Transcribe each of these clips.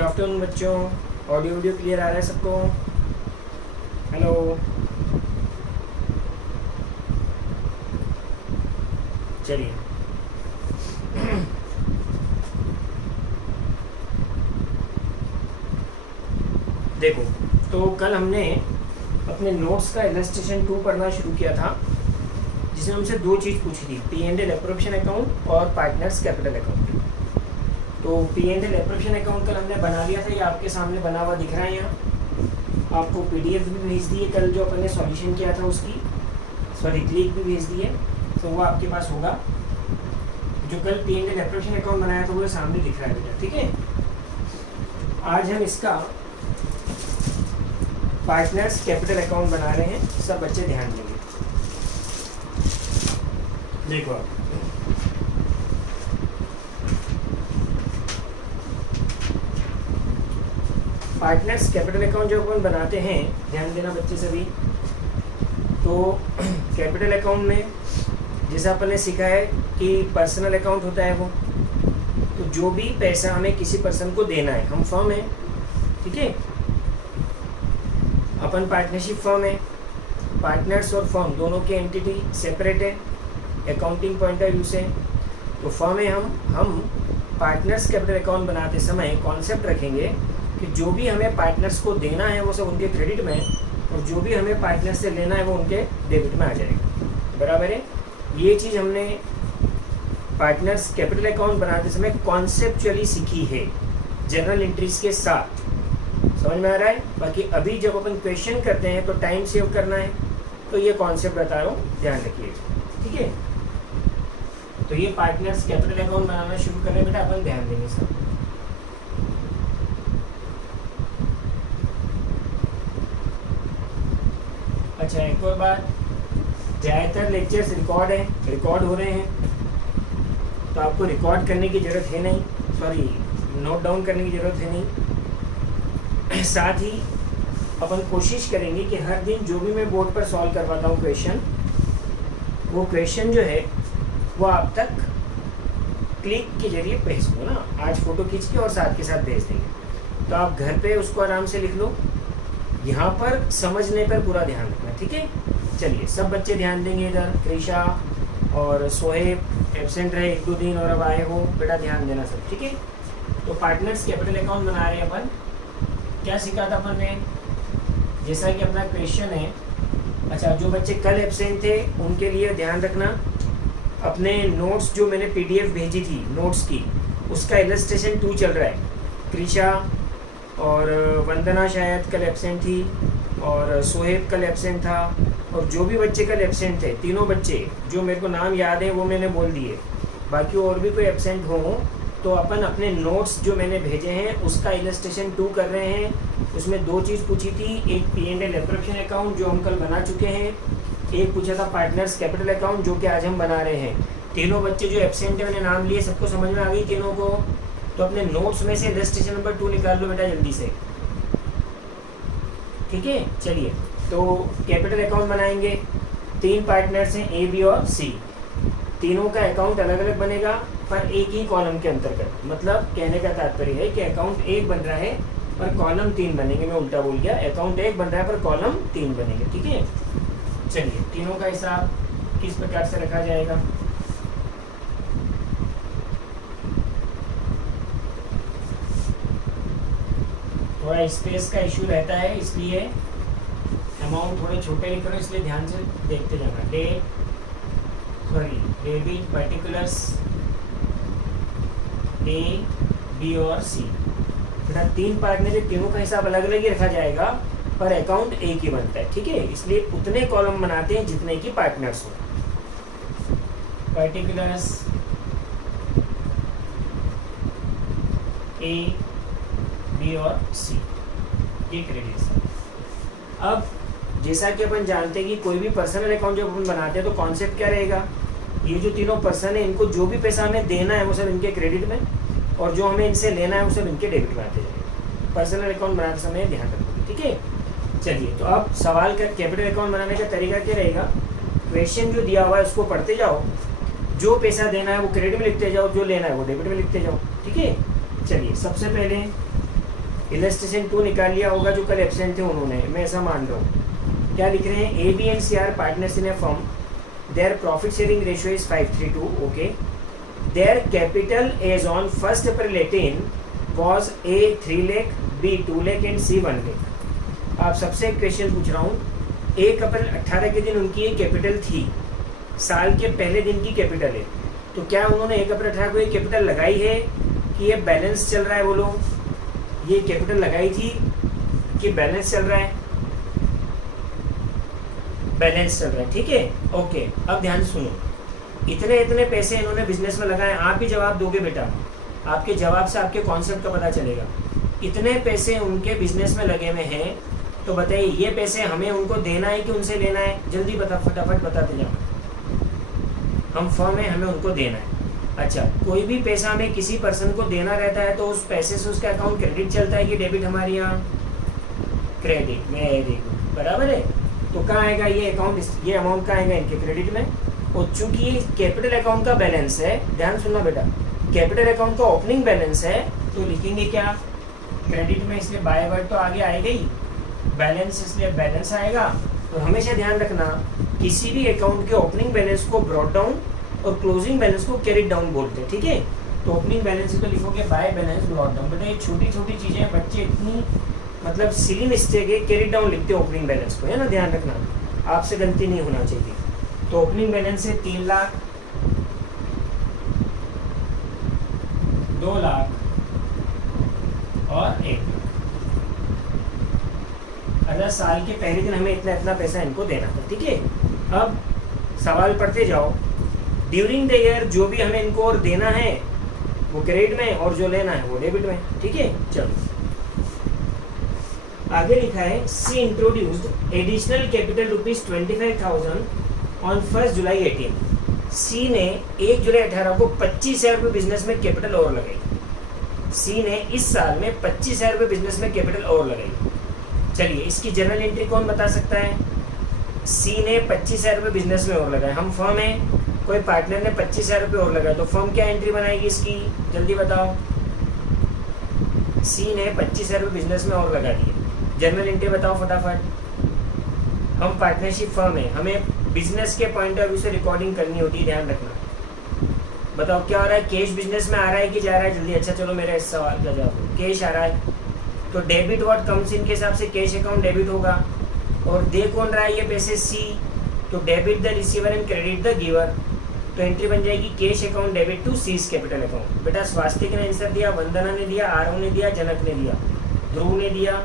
Afternoon बच्चों, audio video clear आ रहा है सबको? हेलो, चलिए देखो, तो कल हमने अपने नोट्स का इलस्ट्रेशन 2 पढ़ना शुरू किया था, जिसमें हमसे दो चीज़ पूछी थी, P&L एप्रोप्रिएशन अकाउंट और पार्टनर्स कैपिटल अकाउंट। तो P&L एप्रोप्रिएशन अकाउंट कल हमने बना लिया था, ये आपके सामने बना हुआ दिख रहा है। यहाँ आपको PDF भी भेज दी है कल जो अपन ने सॉल्यूशन किया था उसकी, सॉरी क्लिक भी भेज दी है, तो वो आपके पास होगा। जो कल P&L एप्रोप्रिएशन अकाउंट बनाया था वो सामने दिख रहा है बेटा, ठीक है। आज हम इसका पार्टनर्स कैपिटल अकाउंट बना रहे हैं, सब बच्चे ध्यान देंगे। देखो आप पार्टनर्स कैपिटल अकाउंट जो अपन बनाते हैं, ध्यान देना बच्चे सभी। तो कैपिटल अकाउंट में जैसा अपन ने सीखा है कि पर्सनल अकाउंट होता है वो, तो जो भी पैसा हमें किसी पर्सन को देना है, हम फर्म है, ठीक है, अपन पार्टनरशिप फर्म है, पार्टनर्स और फर्म दोनों की एंटिटी सेपरेट है अकाउंटिंग पॉइंट ऑफ व्यू से। तो फर्म है हम पार्टनर्स कैपिटल अकाउंट बनाते समय कॉन्सेप्ट रखेंगे कि जो भी हमें पार्टनर्स को देना है वो सब उनके क्रेडिट में, और जो भी हमें पार्टनर से लेना है वो उनके डेबिट में आ जाएगा, बराबर है। ये चीज़ हमने पार्टनर्स कैपिटल अकाउंट बनाते समय कॉन्सेप्चुअली सीखी है जनरल एंट्रीज के साथ, समझ में आ रहा है। बाकी अभी जब अपन क्वेश्चन करते हैं तो टाइम सेव करना है, तो ये कॉन्सेप्ट बता रहा हूँ, ध्यान रखिए, ठीक है। तो ये पार्टनर्स कैपिटल अकाउंट बनाना शुरू करें बेटा, अपन ध्यान देंगे सब। अच्छा, एक और बात, ज़्यादातर लेक्चर्स रिकॉर्ड हो रहे हैं, तो आपको रिकॉर्ड करने की ज़रूरत है नहीं, सॉरी नोट डाउन करने की ज़रूरत है नहीं। साथ ही अपन कोशिश करेंगे कि हर दिन जो भी मैं बोर्ड पर सॉल्व करवाता हूँ क्वेश्चन, वो क्वेश्चन जो है वो आप तक क्लिक के जरिए भेज दो ना। आज फ़ोटो खींच के और साथ के साथ भेज देंगे, तो आप घर पे उसको आराम से लिख लो। यहाँ पर समझने पर पूरा ध्यान रखना, ठीक है। चलिए सब बच्चे ध्यान देंगे इधर। कृषा और सोहेब एब्सेंट रहे 1-2 दिन और अब आए हो, बेटा ध्यान देना सब, ठीक है। तो पार्टनर्स कैपिटल अकाउंट बना रहे हैं अपन। क्या सीखा था अपन ने, जैसा कि अपना क्वेश्चन है। अच्छा, जो बच्चे कल एब्सेंट थे उनके लिए ध्यान रखना, अपने नोट्स जो मैंने PDF भेजी थी नोट्स की, उसका इलस्ट्रेशन 2 चल रहा है। कृषा और वंदना शायद कल एब्सेंट थी, और सोहेब कल एब्सेंट था, और जो भी बच्चे कल एब्सेंट थे, तीनों बच्चे जो मेरे को नाम याद है वो मैंने बोल दिए। बाकी और भी कोई एब्सेंट हो तो अपन अपने नोट्स जो मैंने भेजे हैं उसका इलस्ट्रेशन 2 कर रहे हैं। उसमें 2 चीज़ पूछी थी, एक P&L एप्रोप्रिएशन अकाउंट जो हम कल बना चुके हैं, एक पूछा था पार्टनर्स कैपिटल अकाउंट जो कि आज हम बना रहे हैं। तीनों बच्चे जो एब्सेंट है मैंने नाम लिए, सबको समझ में आ गई तीनों को। तो अपने नोट्स में से इलस्ट्रेशन नंबर 2 निकाल लो बेटा जल्दी से, ठीक है। चलिए, तो कैपिटल अकाउंट बनाएंगे। 3 पार्टनर्स हैं A, B और C, तीनों का अकाउंट अलग अलग बनेगा पर एक ही कॉलम के अंतर्गत। मतलब कहने का तात्पर्य है कि अकाउंट 1 बन रहा है पर कॉलम 3 बनेंगे। मैं उल्टा बोल गया, अकाउंट 1 बन रहा है पर कॉलम 3 बनेंगे, ठीक है। चलिए, तीनों का हिसाब किस प्रकार से रखा जाएगा। थोड़ा स्पेस का इशू रहता है, इसलिए अमाउंट थोड़े छोटे लिख रहे हो, इसलिए ध्यान से देखते जाना। डेबिट पर्टिकुलर्स A, B और C, बेटा 3 पार्टनर है, तीनों का हिसाब अलग अलग ही रखा जाएगा पर अकाउंट एक ही बनता है, ठीक है। इसलिए उतने कॉलम बनाते हैं जितने की पार्टनर्स हो। पर्टिकुलर्स A, B और C, ये क्रेडिट्स। अब जैसा कि अपन जानते हैं कि कोई भी पर्सनल अकाउंट जब अपन बनाते हैं तो कॉन्सेप्ट क्या रहेगा, ये जो तीनों पर्सन है इनको जो भी पैसा हमें देना है वो सब इनके क्रेडिट में, और जो हमें इनसे लेना है वो सब इनके डेबिट में आते जाएगा। पर्सनल अकाउंट बनाते समय ध्यान रखोगे, ठीक है। चलिए, तो अब सवाल का कैपिटल अकाउंट बनाने का तरीका क्या रहेगा, क्वेश्चन जो दिया हुआ है उसको पढ़ते जाओ, जो पैसा देना है वो क्रेडिट में लिखते जाओ, जो लेना है वो डेबिट में लिखते जाओ, ठीक है। चलिए, सबसे पहले इलस्ट्रेशन 2 निकाल लिया होगा जो कल एब्सेंट थे उन्होंने, मैं ऐसा मान रहा हूँ। क्या लिख रहे हैं, A B and C are partners in a firm, their profit sharing ratio is 5:3 okay, their capital as on 1 April 18 was a 3 lakh, B 2 lakh and C 1 lakh. आप सबसे एक क्वेश्चन पूछ रहा हूँ, 1 अप्रैल 18 के दिन उनकी ये कैपिटल थी, साल के पहले दिन की कैपिटल है, तो क्या उन्होंने 1 अप्रैल 18 को ये कैपिटल लगाई है कि ये बैलेंस चल रहा है? बोलो, ये कैपिटल लगाई थी कि बैलेंस चल रहा है? बैलेंस चल रहा है, ठीक है ओके। अब ध्यान सुनो, इतने इतने पैसे इन्होंने बिजनेस में लगाए, आप ही जवाब दोगे बेटा, आपके जवाब से आपके कॉन्सेप्ट का पता चलेगा। इतने पैसे उनके बिजनेस में लगे हुए हैं, तो बताइए ये पैसे हमें उनको देना है कि उनसे लेना है? जल्दी बता, फटाफट बताते जाओ। हम फर्म है, हमें उनको देना है। अच्छा, कोई भी पैसा हमें किसी पर्सन को देना रहता है तो उस पैसे से उसका अकाउंट क्रेडिट चलता है कि डेबिट? हमारे यहाँ क्रेडिट में है, देखो बराबर है। तो कहाँ आएगा ये अकाउंट, ये अमाउंट कहाँ आएगा? इनके क्रेडिट में। और चूंकि ये कैपिटल अकाउंट का बैलेंस है, ध्यान सुनना बेटा, कैपिटल अकाउंट का ओपनिंग बैलेंस है, तो लिखेंगे क्या? क्रेडिट में, इसलिए बाय वर्ड तो आगे आएगा ही, बैलेंस इसलिए बैलेंस आएगा। तो हमेशा ध्यान रखना, किसी भी अकाउंट के ओपनिंग बैलेंस को ब्रॉट डाउन और क्लोजिंग बैलेंस को कैरिड डाउन बोलते हैं, ठीक है। तो ओपनिंग बैलेंस तो लिखोगे बाय बैलेंस ब्रॉट डाउन। बेटा ये छोटी छोटी चीज़ें बच्चे इतनी मतलब सिली मिस्टेक है, कैरिड डाउन लिखते हैं ओपनिंग बैलेंस को, है ना, ध्यान रखना, आपसे गलती नहीं होना चाहिए। तो ओपनिंग बैलेंस है 3 लाख, 2 लाख और 1 लाख। अगर साल के पहले दिन हमें इतना इतना पैसा इनको देना था, ठीक है। अब सवाल पढ़ते जाओ। ड्यूरिंग द ईयर जो भी हमें इनको और देना है वो क्रेडिट में और जो लेना है वो डेबिट में, ठीक है। चलो आगे लिखा है, सी इंट्रोड्यूस्ड एडिशनल कैपिटल ₹25,000 ऑन 1 जुलाई 18। सी ने 1 जुलाई 18 को 25,000 रुपये बिजनेस में कैपिटल और लगाई। सी ने इस साल में 25,000 रुपये बिजनेस में कैपिटल और लगाई। चलिए इसकी जर्नल एंट्री कौन बता सकता है? सी ने 25,000 रुपये बिजनेस में और लगाए, हम फर्म है, कोई पार्टनर ने 25,000 रुपये और लगाए, तो फर्म क्या एंट्री बनाएगी इसकी? जल्दी बताओ। सी ने 25,000 रुपये बिजनेस में और लगा दिए, जर्नल एंट्री बताओ फटाफट। हम पार्टनरशिप फर्म है, हमें बिजनेस के पॉइंट ऑफ व्यू से रिकॉर्डिंग करनी होती है, ध्यान रखना। बताओ क्या हो रहा है? कैश बिजनेस में आ रहा है कि जा रहा है? जल्दी। अच्छा चलो मेरा इस सवाल का जवाब, कैश आ रहा है, तो डेबिट व्हाट कम्स इन के हिसाब से कैश अकाउंट डेबिट होगा। और दे कौन रहा है ये पैसे? सी, तो debit the receiver and credit the giver. तो एंट्री बन जाएगी cash account debit to C's capital account. बेटा स्वास्तिक ने आंसर दिया, वंदना ने दिया, आरव ने दिया, जनक ने दिया, ध्रुव ने दिया,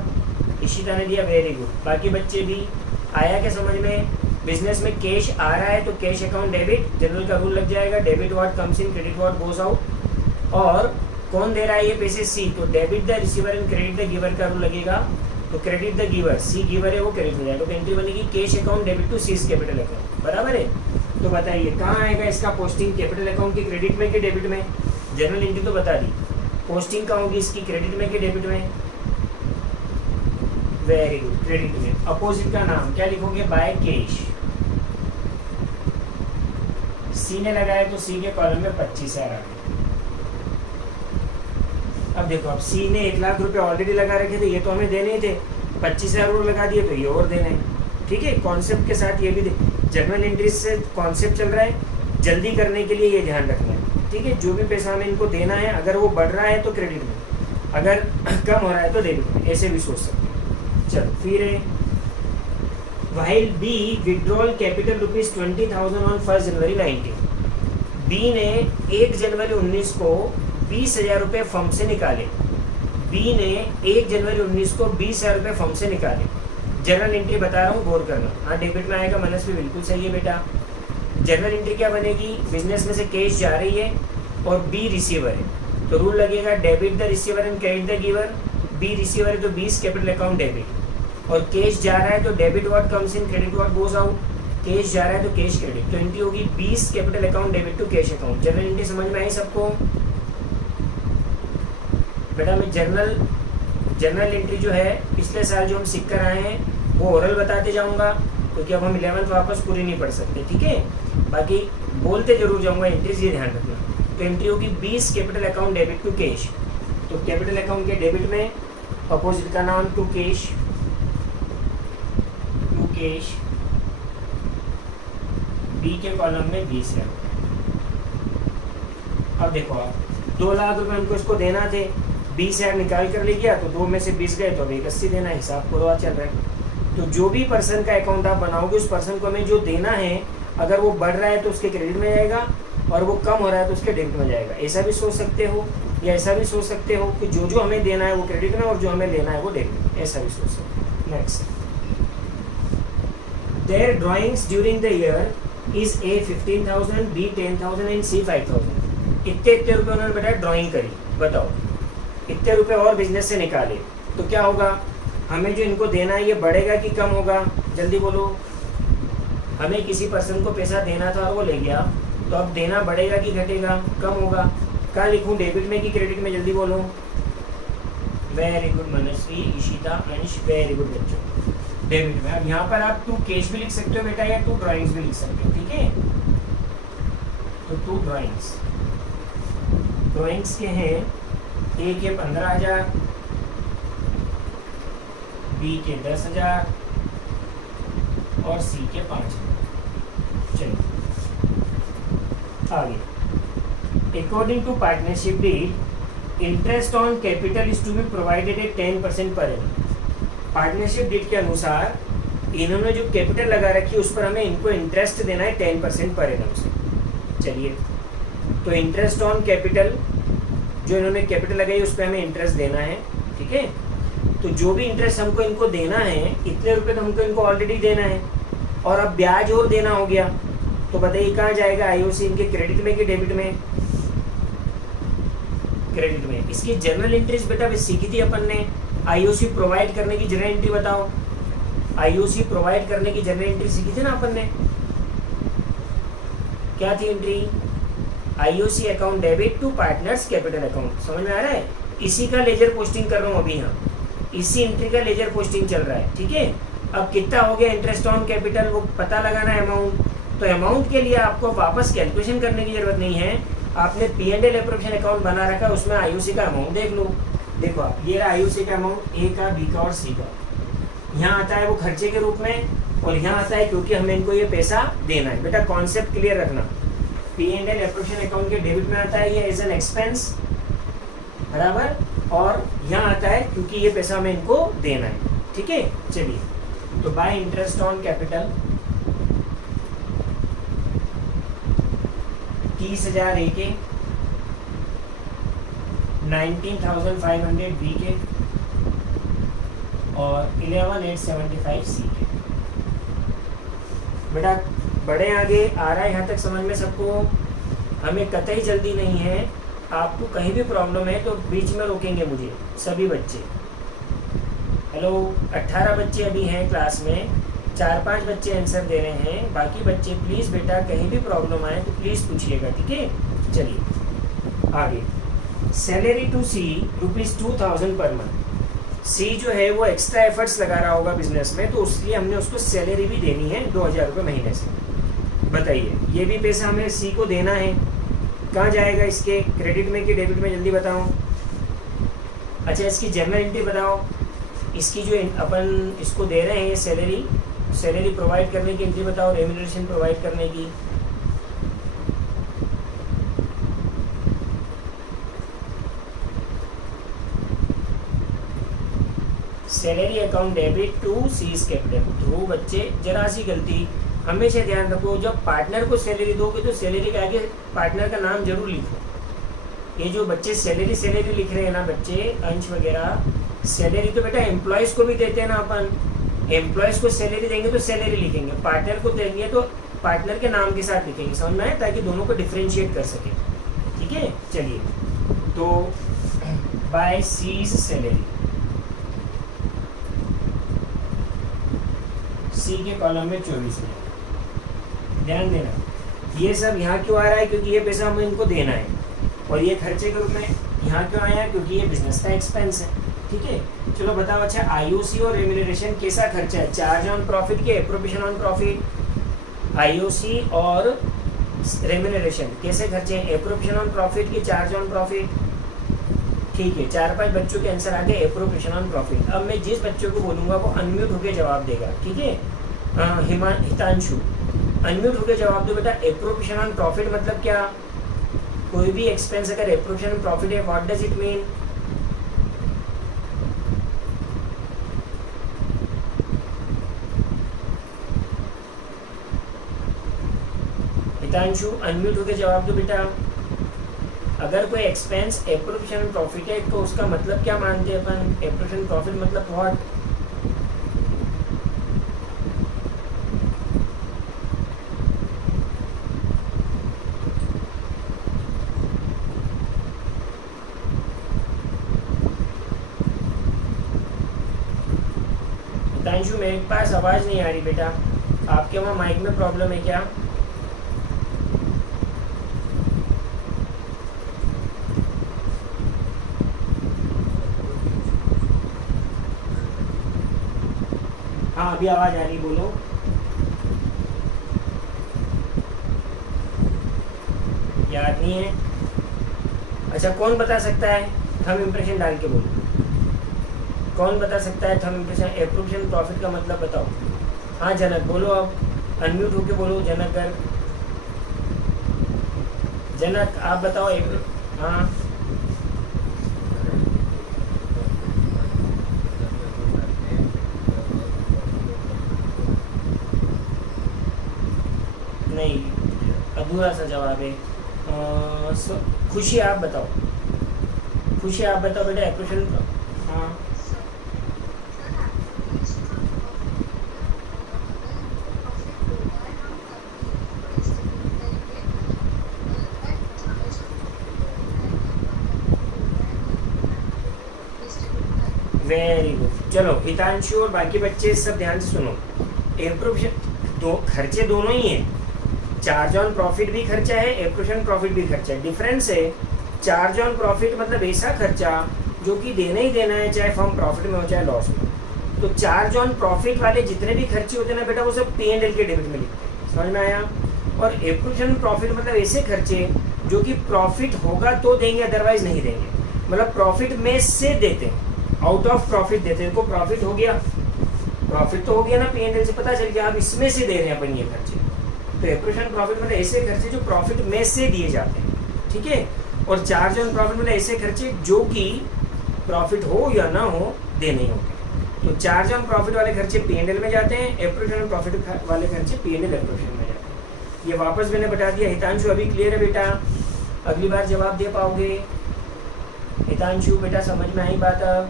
इशिता ने दिया, वेरी गुड। बाकी बच्चे भी आया क्या समझ में? बिजनेस में कैश आ रहा है तो कैश अकाउंट डेबिट, जनरल का रूल लग जाएगा, debit what comes in, credit what goes out. और कौन दे रहा है ये पैसे? सी, तो debit the receiver and credit the giver का रूल लगेगा, तो credit the giver, see giver है वो क्रेडिट हो जाएगा, तो एंट्री बनेगी cash account debit to C's capital account, बराबर है। तो बताइए कहाँ आएगा इसका पोस्टिंग? कैपिटल अकाउंट की क्रेडिट में कि डेबिट में? जनरल एंट्री तो बता दी, पोस्टिंग कहाँ होगी इसकी? क्रेडिट में कि डेबिट में? वेरी गुड, क्रेडिट में। अपोजिट का नाम क्या लिखोगे? By cash. सी ने लगाया तो सी के कॉलम में 25,000 आ गए। अब देखो, अब सी ने 1 लाख रुपए ऑलरेडी लगा रखे थे, ये तो हमें देने ही थे, 25,000 और लगा दिए तो ये और देने हैं, ठीक है। कॉन्सेप्ट के साथ ये भी जर्नल एंट्री से कॉन्सेप्ट चल रहा है, जल्दी करने के लिए ये ध्यान रखना है, ठीक है। जो भी पैसा हमें इनको देना है, अगर वो बढ़ रहा है तो क्रेडिट में, अगर कम हो रहा है तो डेबिट में, ऐसे भी सोच सकते हैं। चलो फिर है, while B withdrawal capital ₹20,000 on 1 January 19। B ने 1 जनवरी 19 को 20,000 रुपये फर्म से निकाले। बी ने 1 जनवरी 19 को 20,000 रुपये फर्म से निकाले। जनरल एंट्री बता रहा हूँ, गौर करना। हाँ डेबिट में आएगा, मनस भी बिल्कुल सही है बेटा। जनरल एंट्री क्या बनेगी? बिजनेस में से कैश जा रही है और बी रिसीवर है, तो रूल लगेगा debit the receiver and credit the giver. B receiver है तो 20 कैपिटल अकाउंट डेबिट, और कैश जा रहा है तो debit what comes in, credit what goes out. Cash जा रहा है तो कैश क्रेडिट, तो एंट्री होगी 20 capital account debit to cash account. Journal entry समझ में आई सबको? बेटा मैं जनरल एंट्री जो है पिछले साल जो हम सीख कर आए हैं वो ओरल बताते जाऊंगा, क्योंकि अब हम 11th वापस पूरी नहीं पढ़ सकते, ठीक है। बाकी बोलते जरूर जाऊंगा एंट्रीज, ये ध्यान रखना। तो एंट्री होगी 20 capital account debit to cash, तो कैपिटल अकाउंट के डेबिट में अपोजिट का नाम टू कैश, बी के कॉलम में 20 है। अब देखो आप 2 लाख रुपए हमको इसको देना थे, 20,000 निकाल कर ले गया तो 2 में से 20 गए तो अब 81 देना है, हिसाब पूरा चल रहा है। तो जो भी पर्सन का अकाउंट आप बनाओगे उस पर्सन को हमें जो देना है, अगर वो बढ़ रहा है तो उसके क्रेडिट में जाएगा और वो कम हो रहा है तो उसके डेबिट में जाएगा। ऐसा भी सोच सकते हो या ऐसा भी सोच सकते हो कि जो जो हमें देना है वो क्रेडिट में और जो हमें लेना है वो डेबिट में, ऐसा भी सोच सकते हो। Next, their drawings during the year is A 15,000, B 10,000 and C 5,000। इतने रुपए उन्होंने बेटा ड्राइंग करी, बताओ इतने रुपए और बिजनेस से निकाले तो क्या होगा, हमें जो इनको देना है ये बढ़ेगा कि कम होगा, जल्दी बोलो। हमें किसी पर्सन को पैसा देना था और वो ले गया, तो अब देना बढ़ेगा कि घटेगा, कम होगा। कहाँ लिखूँ, डेबिट में कि क्रेडिट में, जल्दी बोलो। वेरी गुड मनस्वी, ईशिता, अंश, वेरी गुड बच्चों, डेबिट में। अब यहाँ पर आप टू कैश भी लिख सकते हो बेटा या टू ड्राइंग्स भी लिख सकते हो, ठीक है। तो टू ड्राइंग्स के हैं, ए के 15,000, बी के 10,000 और सी के 5,000। चलिए आगे। According to partnership deed, interest on capital is to be provided at 10% per annum. Partnership deed के अनुसार इन्होंने जो कैपिटल लगा रखी है उस पर हमें इनको इंटरेस्ट देना है 10% पर एनम से। चलिए, तो इंटरेस्ट ऑन कैपिटल, जो इन्होंने कैपिटल लगाई उस पर हमें इंटरेस्ट देना है, ठीक है। तो जो भी इंटरेस्ट हमको इनको देना है, इतने रुपए तो हमको इनको ऑलरेडी देना है और अब ब्याज और देना हो गया, तो बताइए कहाँ जाएगा आईओसी, इनके क्रेडिट में कि डेबिट में, क्रेडिट में। इसकी जर्नल एंट्रीज बेटा भी सीखी थी अपन ने, आईओसी प्रोवाइड करने की जर्नल एंट्री बताओ, आईओसी प्रोवाइड करने की जर्नल एंट्री सीखी थी ना अपन ने, क्या थी entry, IOC account debit to partners capital account. समझ में आ रहा है, इसी का लेजर पोस्टिंग कर रहा हूँ अभी, यहाँ इसी एंट्री का लेजर पोस्टिंग चल रहा है, ठीक है। अब कितना हो गया इंटरेस्ट ऑन कैपिटल, वो पता लगाना है अमाउंट। तो अमाउंट के लिए आपको वापस कैलकुलेशन करने की जरूरत नहीं है, आपने P&L एप्रोप्रिएशन अकाउंट बना रखा है, उसमें आईओसी का अमाउंट देख लो। देखो आप, ये रहा आईओसी का अमाउंट, ए का, बी का और सी का। यहाँ आता है वो खर्चे के रूप में और यहाँ आता है क्योंकि हमें इनको ये पैसा देना है। बेटा कॉन्सेप्ट क्लियर रखना, P&L एप्रोप्रिएशन अकाउंट के डेबिट में आता है ये एज एन एक्सपेंस, बराबर, और यहाँ आता है क्योंकि ये पैसा हमें इनको देना है, ठीक है। चलिए, तो बाय इंटरेस्ट ऑन कैपिटल 30,000 ए के, 19,500 बी के और 11,875 सी के। बेटा बड़े आगे आ रहा है, यहाँ तक समझ में सबको, हमें कतई जल्दी नहीं है। आपको कहीं भी प्रॉब्लम है तो बीच में रोकेंगे मुझे सभी बच्चे। हेलो, 18 बच्चे अभी हैं क्लास में, 4-5 बच्चे आंसर दे रहे हैं, बाकी बच्चे प्लीज़ बेटा कहीं भी प्रॉब्लम आए तो प्लीज़ पूछिएगा, ठीक है। चलिए आगे, salary to C ₹2,000 per month. सी जो है वो एक्स्ट्रा एफर्ट्स लगा रहा होगा बिजनेस में, तो उसलिए हमने उसको सैलरी भी देनी है 2,000 रुपये महीने से। बताइए, ये भी पैसा हमें सी को देना है, कहाँ जाएगा, इसके क्रेडिट में कि डेबिट में, जल्दी बताओ। अच्छा, इसकी जर्नल एंट्री बताओ, इसकी जो अपन इसको दे रहे हैं ये सैलरी प्रोवाइड करने की एंट्री बताओ, रेम्यूनरेशन प्रोवाइड करने की। Salary account debit to C's capital. तो बच्चे जरा सी गलती, हमेशा ध्यान रखो, जब पार्टनर को सैलरी दोगे तो सैलरी के आगे पार्टनर का नाम जरूर लिखो। ये जो बच्चे सैलरी लिख रहे हैं ना बच्चे, अंश वगैरह, सैलरी तो बेटा एम्प्लॉयज को भी देते हैं ना अपन, एम्प्लॉयज को सैलरी देंगे तो सैलरी लिखेंगे, पार्टनर को देंगे तो पार्टनर के नाम के साथ लिखेंगे, समझ में आए, ताकि दोनों को डिफ्रेंशिएट कर सके, ठीक है। चलिए, तो बाय सीज सैलरी, सी के कॉलम में 24 है, ध्यान देना। ये सब यहाँ क्यों आ रहा है, क्योंकि ये पैसा हमें इनको देना है, और ये खर्चे के रूप में यहाँ क्यों आया, क्योंकि ये बिजनेस का एक्सपेंस है, ठीक है। चलो बताओ, अच्छा आईओसी और रेम्यूनरेशन कैसा खर्चा है, चार्ज ऑन प्रॉफिट के एप्रोप्रिएशन ऑन प्रॉफिट। आईओसी और रेम्यूनरेशन कैसे खर्चे हैं, एप्रोप्रिएशन ऑन प्रॉफिट की चार्ज ऑन प्रॉफिट। ठीक है, 4-5 बच्चों के आंसर आ गए एप्रोप्रिएशन ऑन प्रॉफिट। अब मैं जिस बच्चों को बोलूँगा वो अनम्यूट होकर जवाब देगा, ठीक है। हितांशु अनम्यूट होकर जवाब दो बेटा। एप्रोप्रिएशन ऑन प्रॉफिट मतलब क्या? कोई भी एक्सपेंस अगर एप्रोप्रिएशन ऑन प्रॉफिट है, what does it mean? Hitanshu unmute होकर जवाब दो बेटा। अगर कोई एक्सपेंस एप्रोप्रिएशन प्रॉफिट है तो उसका मतलब क्या मानते हैं अपन? एप्रोप्रिएशन प्रॉफिट मतलब व्हाट? हितांशु मेरे पास आवाज नहीं आ रही बेटा, आपके वहाँ माइक में प्रॉब्लम है क्या? हाँ अभी आवाज आ रही, बोलो। याद नहीं है? अच्छा कौन बता सकता है? थंब इम्प्रेशन डाल के बोलो। कौन बता सकता है थंब इम्प्रेशन? एप्रोप्रिएशन प्रॉफिट का मतलब बताओ। हाँ जनक बोलो, अब अनम्यूट होके बोलो। जनक कर, जनक आप बताओ। हाँ नहीं, अधूरा सा जवाब है। खुशी आप बताओ। खुशी आप बताओ बेटा एप्रोप्रिएशन। हाँ वेरी गुड। चलो हितांशु और बाकी बच्चे सब ध्यान से सुनो। एप्रोप्रिएशन दो खर्चे दोनों ही हैं। चार्ज ऑन प्रॉफिट भी खर्चा है, एप्रोप्रिएशन प्रॉफिट भी खर्चा है। डिफरेंस है, चार्ज ऑन प्रॉफिट मतलब ऐसा खर्चा जो कि देना ही देना है, चाहे फर्म प्रॉफिट में हो चाहे लॉस में। तो चार्ज ऑन प्रॉफिट वाले जितने भी खर्चे होते हैं ना बेटा, वो सब P&L के डेबिट में लिखते हैं, समझ में आया? और एप्रोप्रिएशन प्रॉफिट मतलब ऐसे खर्चे जो कि प्रॉफिट होगा तो देंगे, अदरवाइज नहीं देंगे। मतलब प्रॉफिट में से देते हैं, आउट ऑफ प्रॉफिट देते हैं। इनको प्रॉफिट हो गया, प्रॉफिट तो हो गया ना, P&L से पता चल गया, आप इसमें से दे रहे हैं अपन ये खर्चे। तो एप्रोप्रिएशन प्रॉफिट मतलब ऐसे खर्चे जो प्रॉफिट में से दिए जाते हैं, ठीक है। और चार्ज ऑन प्रॉफिट मतलब ऐसे खर्चे जो कि प्रॉफिट हो या ना हो देने ही होते हैं। तो चार्ज ऑन प्रॉफिट वाले खर्चे P&L में जाते हैं, एप्रोप्रिएशन ऑन प्रॉफिट वाले खर्चे P&L एप्रोप्रिएशन में जाते हैं। ये वापस मैंने बता दिया। हितांशु अभी क्लियर है बेटा? अगली बार जवाब दे पाओगे? हितांशु बेटा समझ में आई बात? अब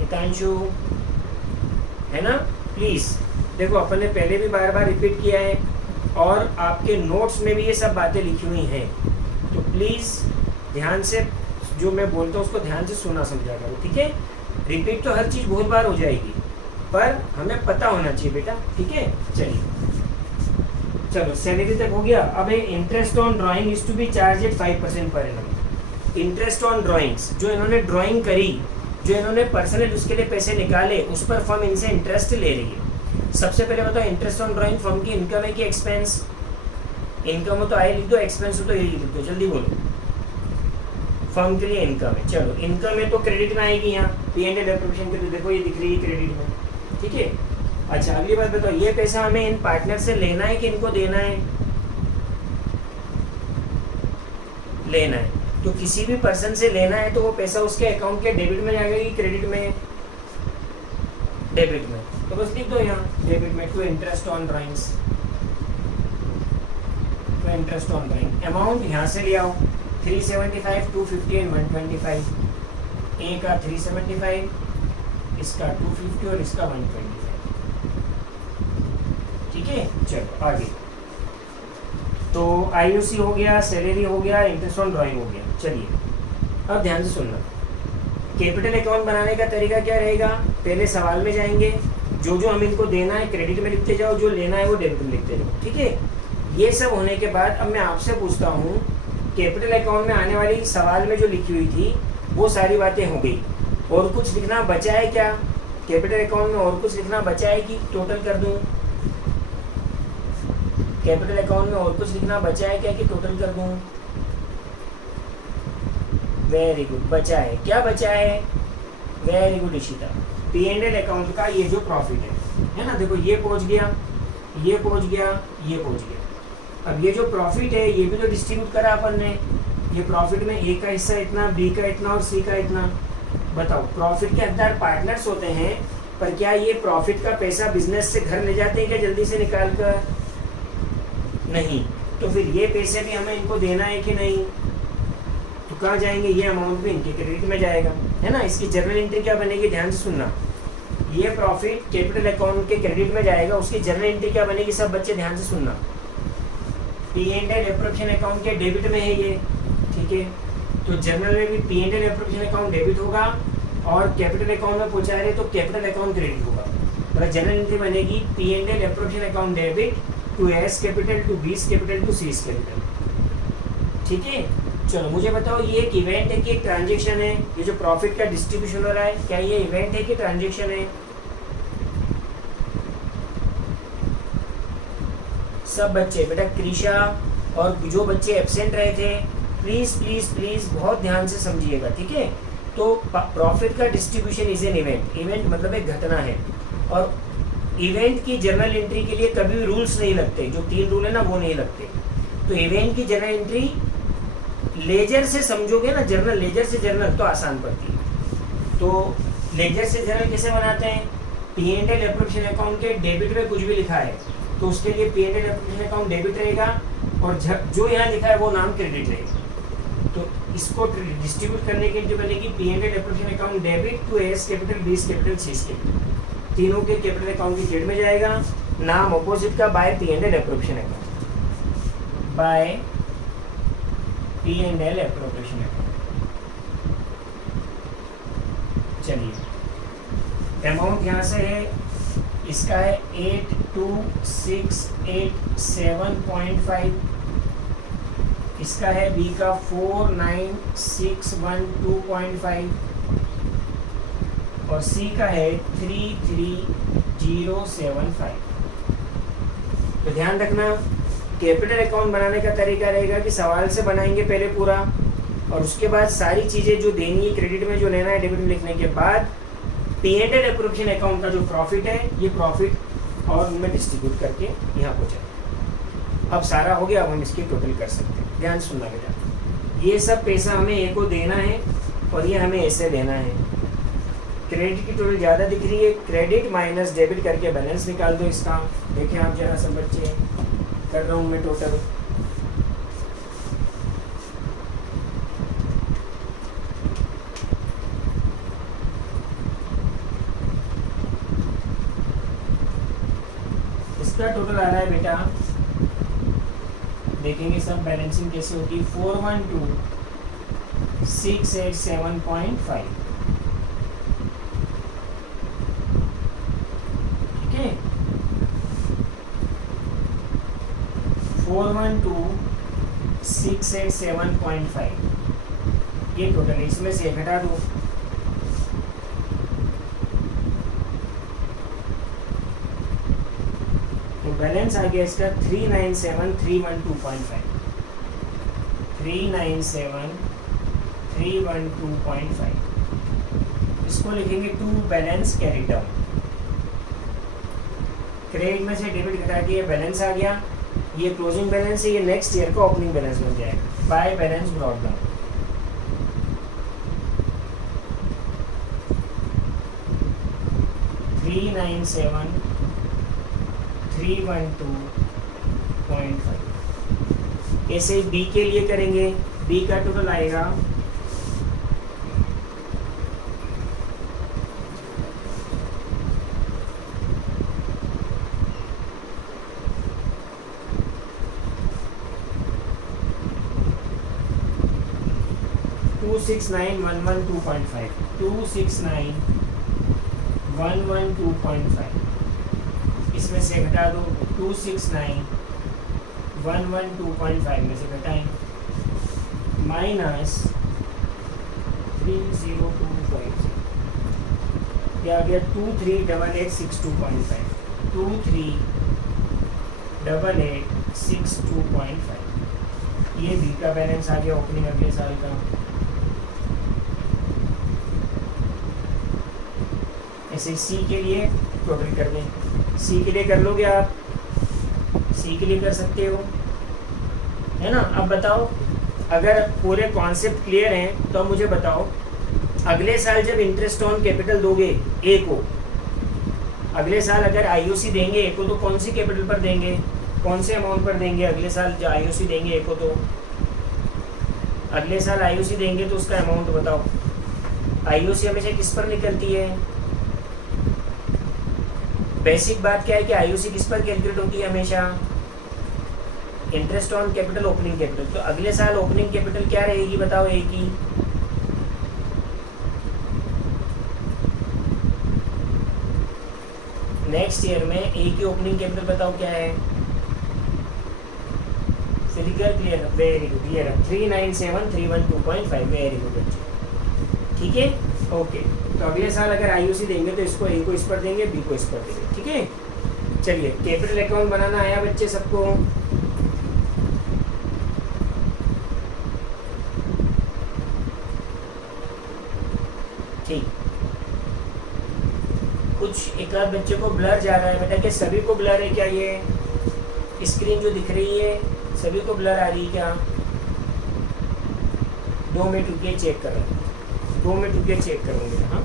हितांशु है ना? प्लीज देखो, अपन ने पहले भी बार बार रिपीट किया है और आपके नोट्स में भी ये सब बातें लिखी हुई हैं। तो प्लीज ध्यान से जो मैं बोलता हूँ उसको ध्यान से सुना समझा करो, ठीक है। रिपीट तो हर चीज़ बहुत बार हो जाएगी, पर हमें पता होना चाहिए बेटा, ठीक है। चलिए चलो सैलरी तक हो गया। अब interest on drawing is to be charge at 5% per annum. Interest on drawings, जो इन्होंने ड्राइंग करी, जो इन्होंने पर्सनल उसके लिए पैसे निकाले, उस पर फर्म इनसे इंटरेस्ट ले रही है। सबसे पहले बताओ इंटरेस्ट ऑन ड्राइंग फर्म की इनकम है कि एक्सपेंस? इनकम हो तो आई लिख दो, एक्सपेंस हो तो ये लिख दो, जल्दी बोलो। फर्म के लिए इनकम है, चलो इनकम है तो क्रेडिट में आएगी यहाँ P&L एप्रोप्रिएशन के लिए। देखो ये दिख रही है क्रेडिट में, ठीक है। अच्छा अगली बात बताओ, ये पैसा हमें इन पार्टनर से लेना है कि इनको देना है? लेना है। तो किसी भी पर्सन से लेना है तो वो पैसा उसके अकाउंट के डेबिट में जाएगा कि क्रेडिट में? डेबिट में। तो बस लिख दो यहाँ डेबिट में, to interest on drawings, to interest on drawing. Amount यहाँ से ले आओ, 375, 250 एंड 125। ए का 375, इसका 250 और इसका 125, ठीक है। चलो आगे। तो IUC हो गया, सैलरी हो गया, इंटरेस्ट ऑन ड्राइंग हो गया। चलिए अब ध्यान से सुनना, कैपिटल अकाउंट बनाने का तरीका क्या रहेगा? पहले सवाल में जाएंगे, जो जो हम इनको देना है क्रेडिट में लिखते जाओ, जो लेना है वो डेबिट में लिखते जाओ, ठीक है। ये सब होने के बाद अब मैं आपसे पूछता हूँ, कैपिटल अकाउंट में आने वाली सवाल में जो लिखी हुई थी वो सारी बातें हो गई, और कुछ लिखना बचा है क्या? कैपिटल अकाउंट में और कुछ लिखना बचा है कि टोटल कर दूँ? कैपिटल अकाउंट में और कुछ लिखना बचा है क्या कि टोटल कर दूँ? वेरी गुड, बचा है, क्या बचा है? Very good Ishita, P&L account का ये जो प्रॉफिट है ना, देखो ये पहुंच गया, ये पहुंच गया, ये पहुंच गया। अब ये जो प्रॉफिट है ये भी तो डिस्ट्रीब्यूट करा अपन ने, ये प्रॉफिट में ए का हिस्सा इतना, बी का इतना और सी का इतना। बताओ, प्रॉफिट के हकदार पार्टनर्स होते हैं, पर क्या ये प्रॉफिट का पैसा बिजनेस से घर ले जाते हैं क्या जल्दी से निकाल कर? नहीं। तो फिर ये पैसे भी हमें इनको देना है कि नहीं? तो कहाँ जाएंगे? ये अमाउंट भी इनके क्रेडिट में जाएगा, है ना। इसकी जर्नल एंट्री क्या बनेगी? ध्यान से सुनना, ये प्रॉफिट कैपिटल अकाउंट के क्रेडिट में जाएगा, उसकी जर्नल एंट्री क्या बनेगी? सब बच्चे ध्यान से सुनना, P&L एप्रोप्रिएशन अकाउंट के डेबिट में है ये, ठीक है। तो जर्नल में भी P&L एप्रोप्रिएशन अकाउंट डेबिट होगा और कैपिटल अकाउंट में पहुंचा रहे तो कैपिटल अकाउंट क्रेडिट होगा। मतलब जर्नल एंट्री बनेगी P&L appropriation account debit to A's capital to B's capital to C's capital, ठीक है। चलो मुझे बताओ, ये एक इवेंट है कि एक ट्रांजेक्शन है? ये जो प्रॉफिट का डिस्ट्रीब्यूशन हो रहा है, क्या ये इवेंट है कि ट्रांजेक्शन है? सब बच्चे, बेटा क्रिशा और जो बच्चे एब्सेंट रहे थे, प्लीज प्लीज प्लीज बहुत ध्यान से समझिएगा, ठीक है। तो प्रॉफिट का distribution is an event, event मतलब एक घटना है, और इवेंट की जर्नल एंट्री के लिए कभी भी रूल्स नहीं लगते, जो 3 रूल है ना वो नहीं लगते। तो इवेंट की जर्नल एंट्री लेजर से समझोगे ना, जर्नल लेजर से जर्नल तो आसान पड़ती है। तो लेजर से जर्नल कैसे बनाते हैं? P&L एप्रोप्रिएशन अकाउंट के डेबिट में कुछ भी लिखा है तो उसके लिए P&L एप्रोप्रिएशन अकाउंट डेबिट रहेगा, और जो यहाँ लिखा है वो नाम क्रेडिट रहेगा। तो इसको डिस्ट्रीब्यूट करने के लिए बनेगी P&L appropriation account debit to A's capital, B's capital, C's capital, तीनों के कैपिटल अकाउंट की जेड में जाएगा, नाम अपोजिट का by P&L appropriation account, by P&L appropriation account. चलिए, अमाउंट यहाँ से है, इसका है 82687.5, इसका है बी का 49612.5 और सी का है 33075। तो ध्यान रखना, कैपिटल अकाउंट बनाने का तरीका रहेगा कि सवाल से बनाएंगे पहले पूरा, और उसके बाद सारी चीज़ें जो देनी है क्रेडिट में, जो लेना है डेबिट में लिखने के बाद P&L एप्रोप्रिएशन अकाउंट का जो प्रॉफिट है, ये प्रॉफिट और उनमें डिस्ट्रीब्यूट करके यहाँ पहुँचा। अब सारा हो गया, अब हम इसकी टोटल कर सकते हैं। ध्यान सुनना बेटा, ये सब पैसा हमें ए को देना है और ये हमें ऐसे देना है। क्रेडिट की टोटल ज़्यादा दिख रही है, क्रेडिट माइनस डेबिट करके बैलेंस निकाल दो इसका। देखें आप जरा सब बच्चे, कर रहा हूँ मैं टोटल। इसका टोटल आ रहा है बेटा, देखेंगे सब बैलेंसिंग कैसे होगी। 412,687.5, ठीक है। 412,687.5 ये टोटल है, इसमें से घटा दो। तो बैलेंस आ गया इसका 397,312.5, 397,312.5। इसको लिखेंगे to balance carry down. Credit में से डेबिट घटा के ये बैलेंस आ गया, ये क्लोजिंग बैलेंस है, ये नेक्स्ट ईयर का ओपनिंग बैलेंस बन जाएगा। By balance brought down, $397,312.5। ऐसे बी के लिए करेंगे, बी का टोटल आएगा 269,112.5, 269,112.5। इसमें से घटा दो, 269,112.5 में से घटाएं, माइनस 30250, क्या आ गया 238862.5, 238862.5। ये बी का बैलेंस आ गया ओपनिंग अगले साल का। ऐसे सी के लिए टोटल कर दें। सी के लिए कर लोगे आप, सी के लिए कर सकते हो, है ना। अब बताओ, अगर पूरे कॉन्सेप्ट क्लियर हैं तो मुझे बताओ, अगले साल जब इंटरेस्ट ऑन कैपिटल दोगे ए को, अगले साल अगर आईओसी देंगे ए को तो कौन सी कैपिटल पर देंगे, कौन से अमाउंट पर देंगे अगले साल जो आईओसी देंगे ए को? तो अगले साल आईओसी देंगे तो उसका अमाउंट बताओ। आईओसी हमेशा किस पर निकलती है? बेसिक बात क्या है कि आईओसी किस पर कैलकुलेट होती है हमेशा? Interest on capital, opening capital. तो अगले साल ओपनिंग कैपिटल क्या रहेगी बताओ ए की? नेक्स्ट ईयर में ए की ओपनिंग कैपिटल बताओ क्या है? Figure clear? वेरी गुड, ये 397,312.5। वेरी गुड बच्चे, ठीक है, ओके। तो अगले साल अगर आईओसी देंगे तो इसको ए को इस पर देंगे, बी को इस पर देंगे, ठीक है। चलिए, कैपिटल अकाउंट बनाना आया बच्चे सबको? ठीक। कुछ एक आध बच्चे को ब्लर जा रहा है बेटा, कि सभी को ब्लर है क्या? ये स्क्रीन जो दिख रही है सभी को ब्लर आ रही है क्या? 2 मिनट रुकिए, चेक कर रहा हूँ, 2 मिनट रुकिए, चेक करूँगी। हाँ,